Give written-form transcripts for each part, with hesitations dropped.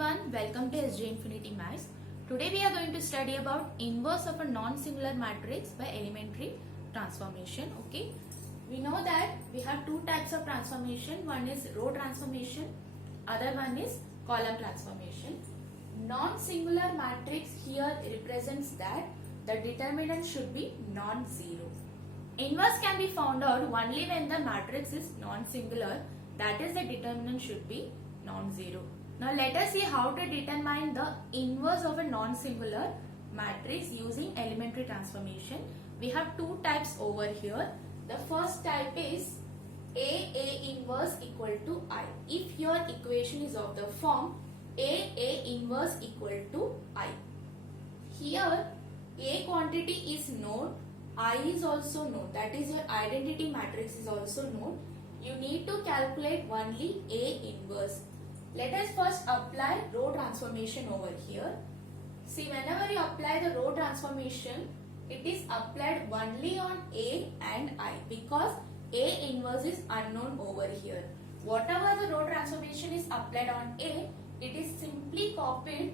everyone, welcome to SJ Infinity Maths. Today we are going to study about inverse of a non-singular matrix by elementary transformation. Okay, we know that we have two types of transformation. One is row transformation, other one is column transformation. Non-singular matrix here represents that the determinant should be non-zero. Inverse can be found out only when the matrix is non-singular, that is the determinant should be non-zero. Now let us see how to determine the inverse of a non-singular matrix using elementary transformation. We have two types over here. The first type is A inverse equal to I. If your equation is of the form A inverse equal to I. Here A quantity is known, I is also known, that is your identity matrix is also known. You need to calculate only A inverse. Let us first apply row transformation over here. See, whenever you apply the row transformation, it is applied only on A and I because A inverse is unknown over here. Whatever the row transformation is applied on A, it is simply copied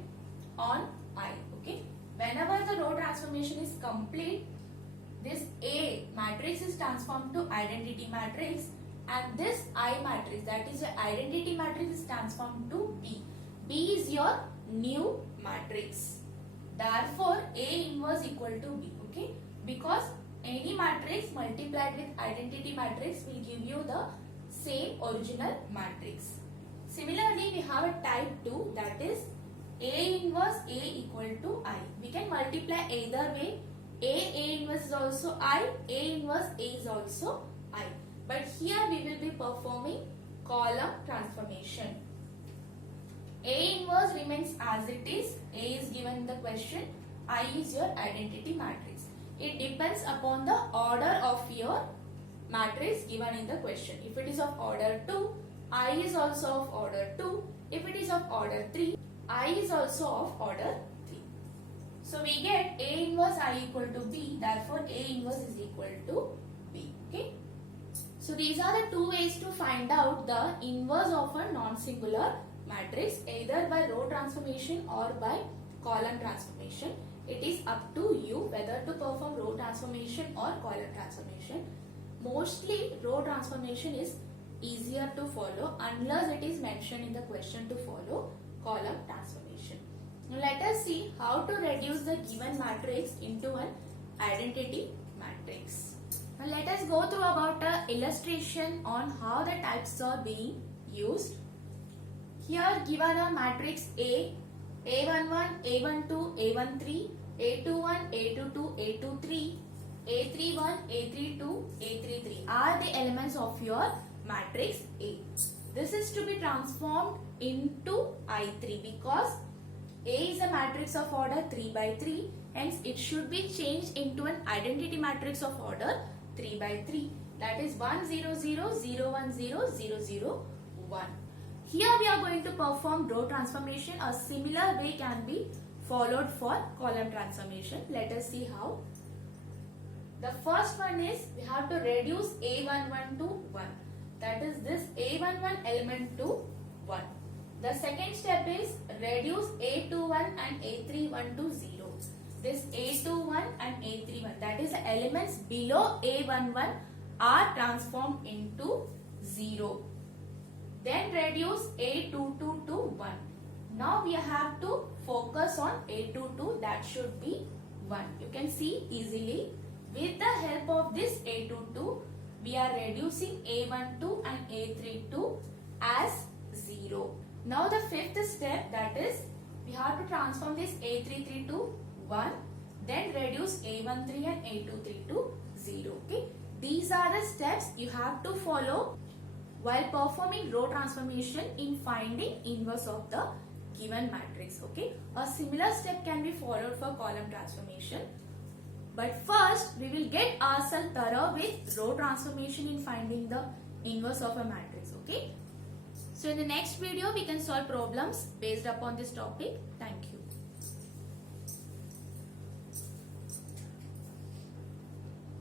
on I. Okay. Whenever the row transformation is complete, this A matrix is transformed to identity matrix. And this I matrix, that is your identity matrix, is transformed to B. B is your new matrix. Therefore, A inverse equal to B. Okay? Because any matrix multiplied with identity matrix will give you the same original matrix. Similarly, we have a type 2, that is A inverse A equal to I. We can multiply either way. A inverse is also I, A inverse A is also I. But here we will be performing column transformation. A inverse remains as it is. A is given in the question. I is your identity matrix. It depends upon the order of your matrix given in the question. If it is of order 2, I is also of order 2. If it is of order 3, I is also of order 3. So we get A inverse I equal to B. Therefore, A inverse is equal to B. Okay. So these are the two ways to find out the inverse of a non-singular matrix, either by row transformation or by column transformation. It is up to you whether to perform row transformation or column transformation. Mostly row transformation is easier to follow unless it is mentioned in the question to follow column transformation. Now let us see how to reduce the given matrix into an identity matrix. Now let us go through about an illustration on how the types are being used. Here given a matrix A, A11, A12, A13, A21, A22, A23, A31, A32, A33 are the elements of your matrix A. This is to be transformed into I3 because A is a matrix of order 3 by 3, hence it should be changed into an identity matrix of order 3 by 3, that is 1 0 0 0 1 0 0 0 1. Here we are going to perform row transformation. A similar way can be followed for column transformation. Let us see how. The first one is we have to reduce A11 to 1, that is this A11 element to 1. The second step is reduce A21 and A31 to 0. This A21 and A31, that is the elements below A11 are transformed into 0. Then reduce A22 to 1. Now we have to focus on A22, that should be 1. You can see easily with the help of this A22 we are reducing A12 and A32 as 0. Now the fifth step, that is we have to transform this A33 to 1, then reduce A13 and A23 to 0. Okay, these are the steps you have to follow while performing row transformation in finding inverse of the given matrix. Okay, a similar step can be followed for column transformation. But first we will get ourselves thorough with row transformation in finding the inverse of a matrix. Okay. So in the next video we can solve problems based upon this topic. Thank you.